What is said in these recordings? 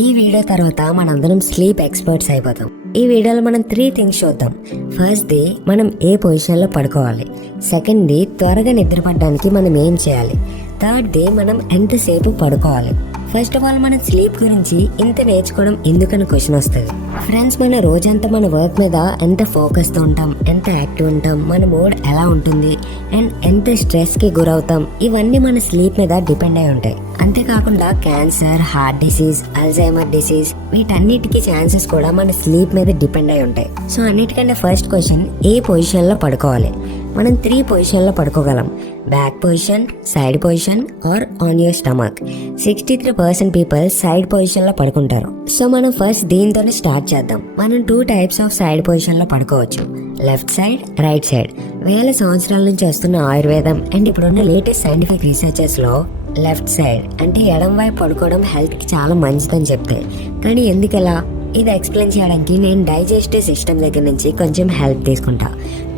ఈ వీడియో తర్వాత మనందరం స్లీప్ ఎక్స్పర్ట్స్ అయిపోతాం. ఈ వీడియోలో మనం 3 థింగ్స్ చూద్దాం. ఫస్ట్ ది మనం ఏ పొజిషన్లో పడుకోవాలి, సెకండ్ ది త్వరగా నిద్రపడడానికి మనం ఏం చేయాలి, థర్డ్ ది మనం ఎంతసేపు పడుకోవాలి. ఫస్ట్ ఆఫ్ ఆల్ మన స్లీప్ గురించి ఇంత నేర్చుకోవడం ఎందుకని క్వశ్చన్ వస్తుంది. ఫ్రెండ్స్, మన రోజంతా మన వర్క్ మీద ఎంత ఫోకస్తో ఉంటాం, ఎంత యాక్టివ్ ఉంటాం, మన మూడ్ ఎలా ఉంటుంది అండ్ ఎంత స్ట్రెస్కి గురవుతాం, ఇవన్నీ మన స్లీప్ మీద డిపెండ్ అయి ఉంటాయి. అంతేకాకుండా cancer, heart disease, Alzheimer disease వీటన్నిటికీ ఛాన్సెస్ కూడా మన స్లీప్ మీద డిపెండ్ అయి ఉంటాయి. సో అన్నిటికంటే ఫస్ట్ క్వశ్చన్, ఏ పొజిషన్లో పడుకోవాలి? మనం 3 పొజిషన్లో పడుకోగలం. Back position, side position or on your stomach. 63% people side పొజిషన్లో పడుకుంటారు. సో మనం ఫస్ట్ దీంతోనే స్టార్ట్ చేద్దాం. మనం 2 టైప్స్ ఆఫ్ సైడ్ పొజిషన్లో పడుకోవచ్చు, లెఫ్ట్ సైడ్, రైట్ సైడ్. వేల సంవత్సరాల నుంచి వస్తున్న ఆయుర్వేదం అండ్ ఇప్పుడున్న లేటెస్ట్ సైంటిఫిక్ రీసెర్చెస్లో లెఫ్ట్ సైడ్ అంటే ఎడం వైపు పడుకోవడం హెల్త్కి చాలా మంచిదని చెప్తాయి. కానీ ఎందుకలా? ఇది ఎక్స్ప్లెయిన్ చేయడానికి నేను డైజెస్టివ్ సిస్టమ్ దగ్గర నుంచి కొంచెం హెల్ప్ తీసుకుంటా.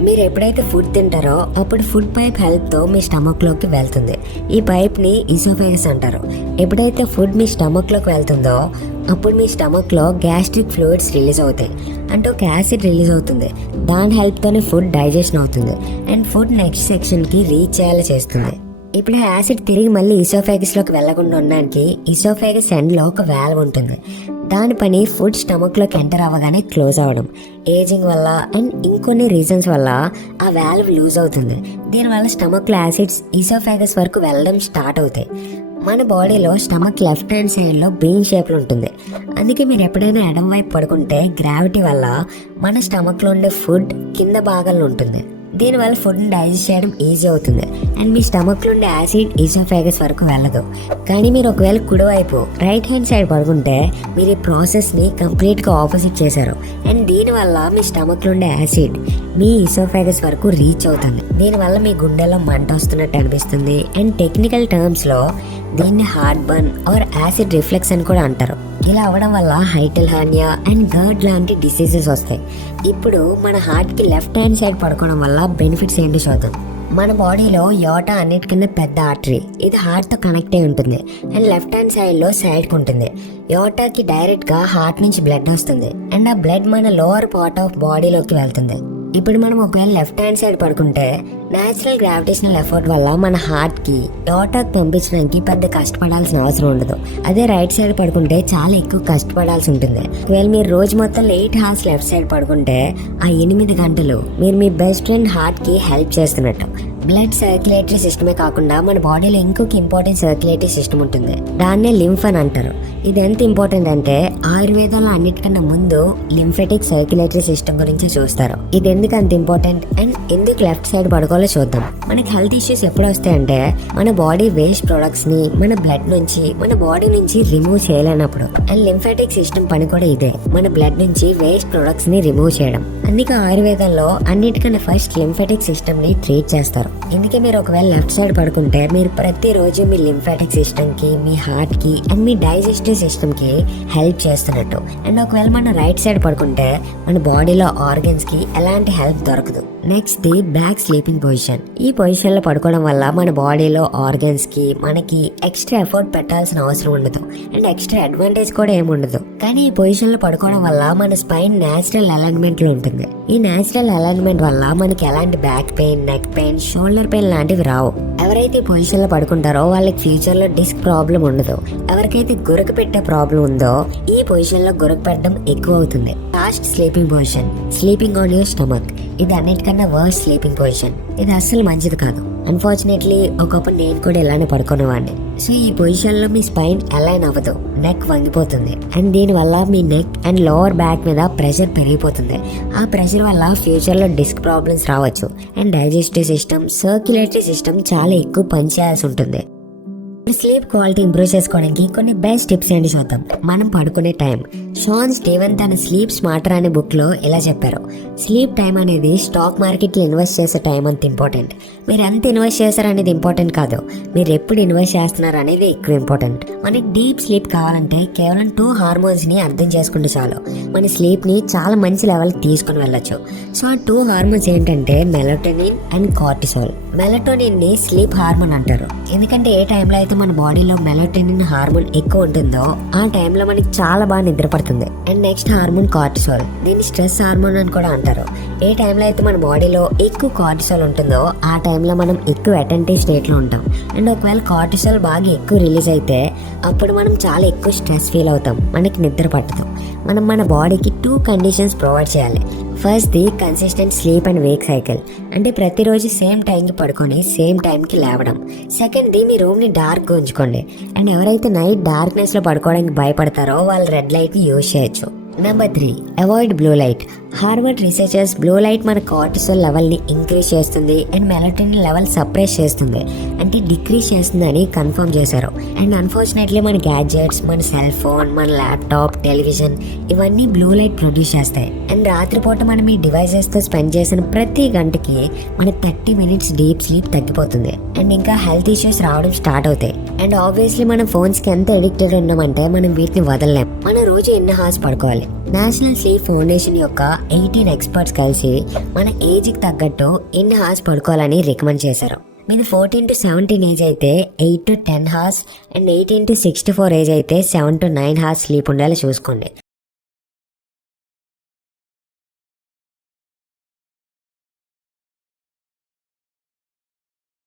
మీరు ఎప్పుడైతే ఫుడ్ తింటారో అప్పుడు ఫుడ్ పైప్ హెల్ప్తో మీ స్టమక్లోకి వెళ్తుంది. ఈ పైప్ని ఈసోఫేగస్ అంటారు. ఎప్పుడైతే ఫుడ్ మీ స్టమక్లోకి వెళ్తుందో అప్పుడు మీ స్టమక్లో గ్యాస్ట్రిక్ ఫ్లూయిడ్స్ రిలీజ్ అవుతాయి, అంటే ఒక యాసిడ్ రిలీజ్ అవుతుంది. దాని హెల్ప్తోనే ఫుడ్ డైజెషన్ అవుతుంది అండ్ ఫుడ్ నెక్స్ట్ సెక్షన్కి రీచ్ చేయాలి చేస్తుంది. ఇప్పుడు ఆ యాసిడ్ తిరిగి మళ్ళీ ఈసోఫేగస్లోకి వెళ్ళకుండా ఉండడానికి ఈసోఫేగస్ ఎండ్లో ఒక వాల్వ్ ఉంటుంది. దాని పని ఫుడ్ స్టమక్లోకి ఎంటర్ అవ్వగానే క్లోజ్ అవ్వడం. ఏజింగ్ వల్ల అండ్ ఇంకొన్ని రీజన్స్ వల్ల ఆ వాల్వ్ లూజ్ అవుతుంది. దీనివల్ల స్టమక్లో యాసిడ్స్ ఈసోఫేగస్ వరకు వెళ్ళడం స్టార్ట్ అవుతాయి. మన బాడీలో స్టమక్ లెఫ్ట్ హ్యాండ్ సైడ్లో బీన్ షేప్లో ఉంటుంది. అందుకే మీరు ఎప్పుడైనా ఎడం వైపు పడుకుంటే గ్రావిటీ వల్ల మన స్టమక్లో ఉండే ఫుడ్ కింద భాగంలో ఉంటుంది. దీనివల్ల ఫుడ్ని డైజెస్ట్ చేయడం ఈజీ అవుతుంది అండ్ మీ స్టమక్లో ఉండే యాసిడ్ ఈసోఫేగస్ వరకు వెళ్ళదు. కానీ మీరు ఒకవేళ కుడివైపు రైట్ హ్యాండ్ సైడ్ పడుకుంటే మీరు ఈ ప్రాసెస్ని కంప్లీట్గా ఆపోజిట్ చేశారు అండ్ దీనివల్ల మీ స్టమక్లో ఉండే యాసిడ్ మీ ఈసోఫేగస్ వరకు రీచ్ అవుతుంది. దీనివల్ల మీ గుండెలో మంట వస్తున్నట్టు అనిపిస్తుంది అండ్ టెక్నికల్ టర్మ్స్లో దీన్ని heartburn or acid reflux అని కూడా అంటారు. ఇలా అవ్వడం వల్ల హైటల్ హర్నియా అండ్ గర్డ్ లాంటి డిసీజెస్ వస్తాయి. ఇప్పుడు మన హార్ట్కి లెఫ్ట్ హ్యాండ్ సైడ్ పడుకోవడం వల్ల బెనిఫిట్స్ ఏంటో చూద్దాం. మన బాడీలో యోటా అన్నిటికన్నా పెద్ద ఆర్టరీ. ఇది హార్ట్తో కనెక్ట్ అయి ఉంటుంది అండ్ లెఫ్ట్ హ్యాండ్ సైడ్లో సైడ్కి ఉంటుంది. యోటాకి డైరెక్ట్గా హార్ట్ నుంచి బ్లడ్ వస్తుంది అండ్ ఆ బ్లడ్ మన లోవర్ పార్ట్ ఆఫ్ బాడీలోకి వెళ్తుంది. ఇప్పుడు మనం ఒకవేళ లెఫ్ట్ హ్యాండ్ సైడ్ పడుకుంటే న్యాచురల్ గ్రావిటేషనల్ ఎఫర్ట్ వల్ల మన హార్ట్కి యోటాకి పంపించడానికి పెద్ద కష్టపడాల్సిన అవసరం ఉండదు. అదే రైట్ సైడ్ పడుకుంటే చాలా ఎక్కువ కష్టపడాల్సి ఉంటుంది. ఒకవేళ మీరు రోజు మొత్తం 8 hours లెఫ్ట్ సైడ్ పడుకుంటే ఆ 8 గంటలు మీరు మీ బెస్ట్ ఫ్రెండ్ హార్ట్కి హెల్ప్ చేస్తున్నట్టు. బ్లడ్ సర్క్యులేటరీ సిస్టమే కాకుండా మన బాడీలో ఇంకొక ఇంపార్టెంట్ సర్క్యులేటరీ సిస్టమ్ ఉంటుంది. దాన్నే లింఫ్ అని అంటారు. ఇది ఎంత ఇంపార్టెంట్ అంటే ఆయుర్వేదంలో అన్నిటికన్నా ముందు లింఫెటిక్ సర్క్యులేటరీ సిస్టమ్ గురించి చూస్తారు. ఇది ఎందుకు అంత ఇంపార్టెంట్ అండ్ ఎందుకు లెఫ్ట్ సైడ్ పడుకోవాలో చూద్దాం. మనకి హెల్త్ ఇష్యూస్ ఎప్పుడు వస్తాయంటే మన బాడీ వేస్ట్ ప్రొడక్ట్స్ ని మన బ్లడ్ నుంచి మన బాడీ నుంచి రిమూవ్ చేయలేనప్పుడు. అండ్ లింఫెటిక్ సిస్టమ్ పని కూడా ఇదే, మన బ్లడ్ నుంచి వేస్ట్ ప్రొడక్ట్స్ ని రిమూవ్ చేయడం. అందుకే ఆయుర్వేదంలో అన్నిటికన్నా ఫస్ట్ లింఫెటిక్ సిస్టమ్ ని ట్రీట్ చేస్తారు. అందుకే మీరు ఒకవేళ లెఫ్ట్ సైడ్ పడుకుంటే మీరు ప్రతిరోజు మీ లింఫాటిక్ సిస్టమ్ కి, మీ హార్ట్ కి అండ్ మీ డైజెస్టివ్ సిస్టమ్ కి హెల్ప్ చేస్తున్నట్టు. అండ్ ఒకవేళ మనం రైట్ సైడ్ పడుకుంటే మన బాడీలో ఆర్గన్స్ కి ఎలాంటి హెల్ప్ దొరకదు. Next the back sleeping position. ఈ పొజిషన్ లో పడుకోవడం వల్ల మన బాడీలో ఆర్గన్స్ కి మనకి ఎక్స్ట్రా ఎఫర్ట్ పెట్టాల్సిన అవసరం ఉండదు అండ్ ఎక్స్ట్రా అడ్వాంటేజ్ కూడా ఏమి ఉండదు. కానీ ఈ పొజిషన్ లో పడుకోవడం వల్ల మన స్పైన్ నేచురల్ అలైన్మెంట్ లో ఉంటుంది. ఈ నేచురల్ అలైన్మెంట్ వల్ల మనకి ఎలాంటి back pain, neck pain, shoulder pain లాంటివి రావు. ఎవరైతే ఈ పొజిషన్ లో పడుకుంటారో వాళ్ళకి ఫ్యూచర్ లో డిస్క్ ప్రాబ్లం ఉండదు. ఎవరికైతే గురక పెట్టే ప్రాబ్లం ఉందో ఈ పొజిషన్ లో గురక పెట్టడం ఎక్కువ అవుతుంది. Last sleeping position, sleeping on your stomach. ఇది అన్నిటికన్నా వర్స్ట్ స్లీపింగ్ పొజిషన్. ఇది అస్సలు మంచిది కాదు. అన్ఫార్చునేట్లీ ఒకప్పుడు నేను కూడా ఇలానే పడుకునేవాడిని. సో ఈ పొజిషన్ లో మీ స్పైన్ అలైన్ అవ్వదు, నెక్ వంగిపోతుంది అండ్ దీనివల్ల మీ నెక్ అండ్ లోవర్ బ్యాక్ మీద ప్రెషర్ పెరిగిపోతుంది. ఆ ప్రెషర్ వల్ల ఫ్యూచర్ లో డిస్క్ ప్రాబ్లమ్స్ రావచ్చు and digestive system, circulatory system చాలా ఎక్కువ పనిచేయాల్సి ఉంటుంది. స్లీప్ క్వాలిటీ ఇంప్రూవ్ చేసుకోవడానికి కొన్ని బెస్ట్ టిప్స్ ఏంటి చూద్దాం. మనం పడుకునే టైం. షాన్ స్టీవెన్ తన స్లీప్ స్మార్టర్ అనే బుక్ లో ఇలా చెప్పారు, స్లీప్ టైం అనేది స్టాక్ మార్కెట్ లో ఇన్వెస్ట్ చేసే టైం అంత ఇంపార్టెంట్. మీరు ఎంత ఇన్వెస్ట్ చేస్తారు అనేది ఇంపార్టెంట్ కాదు, మీరు ఎప్పుడు ఇన్వెస్ట్ చేస్తున్నారు అనేది ఎక్కువ ఇంపార్టెంట్. మనకి డీప్ స్లీప్ కావాలంటే కేవలం 2 హార్మోన్స్ని అర్థం చేసుకుంటే చాలు మన స్లీప్ని చాలా మంచి లెవెల్కి తీసుకుని వెళ్ళొచ్చు. సో ఆ 2 హార్మోన్స్ ఏంటంటే మెలటోనిన్ అండ్ కార్టిసోల్. మెలటోనిన్ని స్లీప్ హార్మోన్ అంటారు, ఎందుకంటే ఏ టైంలో అయితే మన బాడీలో మెలటోనిన్ హార్మోన్ ఎక్కువ ఉంటుందో ఆ టైంలో మనకి చాలా బాగా నిద్ర పడుతుంది. అండ్ నెక్స్ట్ హార్మోన్ కార్టిసోల్, దీన్ని స్ట్రెస్ హార్మోన్ అని కూడా అంటారు. ఏ టైంలో అయితే మన బాడీలో ఎక్కువ కార్టిసోల్ ఉంటుందో ఆ టైంలో మనం ఎక్కువ అటెంటివ్ స్టేట్లో ఉంటాం. అండ్ ఒకవేళ కార్టిసోల్ బాగా ఎక్కువ రిలీజ్ అయితే అప్పుడు మనం చాలా ఎక్కువ స్ట్రెస్ ఫీల్ అవుతాం, మనకి నిద్ర పట్టదు. మనం మన బాడీకి 2 కండిషన్స్ ప్రొవైడ్ చేయాలి. First the consistent sleep and Wake cycle, అంటే ప్రతిరోజు సేమ్ టైంకి పడుకొని సేమ్ టైంకి లేవడం. సెకండ్ ది మీ రూమ్ని డార్క్గా ఉంచుకోండి. అండ్ ఎవరైతే నైట్ డార్క్నెస్లో పడుకోవడానికి భయపడతారో వాళ్ళు రెడ్ లైట్ని యూజ్ చేయొచ్చు. Number 3, avoid blue light. Harvard researchers blue light మన కార్టిసోల్ లెవెల్ని ఇంక్రీజ్ చేస్తుంది అండ్ మెలటోనిన్ లెవెల్ సప్రెస్ చేస్తుంది, అంటే డిక్రీజ్ చేస్తుంది అని కన్ఫర్మ్ చేశారు. అండ్ అన్ఫార్చునేట్లీ మన గ్యాడ్జెట్స్, మన సెల్ ఫోన్, మన ల్యాప్టాప్, టెలివిజన్ ఇవన్నీ బ్లూ లైట్ ప్రొడ్యూస్ చేస్తాయి. అండ్ రాత్రిపూట మనం ఈ డివైజెస్తో స్పెండ్ చేసిన ప్రతి గంటకి మన 30 మినిట్స్ డీప్ స్లీప్ తగ్గిపోతుంది అండ్ ఇంకా హెల్త్ ఇష్యూస్ రావడం స్టార్ట్ అవుతాయి. అండ్ ఆబ్వియస్లీ మన ఫోన్స్కి ఎంత అడిక్టెడ్ ఉన్నామంటే మనం వీటిని వదలలేం. మనం రోజు ఎన్ని హార్స్ పడుకోవాలి? నేషనల్ స్లీప్ ఫౌండేషన్ యొక్క 18 ఎక్స్పర్ట్స్ కలిసి మన ఏజ్కి తగ్గట్టు ఎన్ని హార్స్ పడుకోవాలని రికమెండ్ చేశారు. మీది 14 to 17 ఏజ్ అయితే 8 to 10 horse and 18 to 64 age అయితే 7 to 9 హార్స్ స్లీప్ ఉండేలా చూసుకోండి.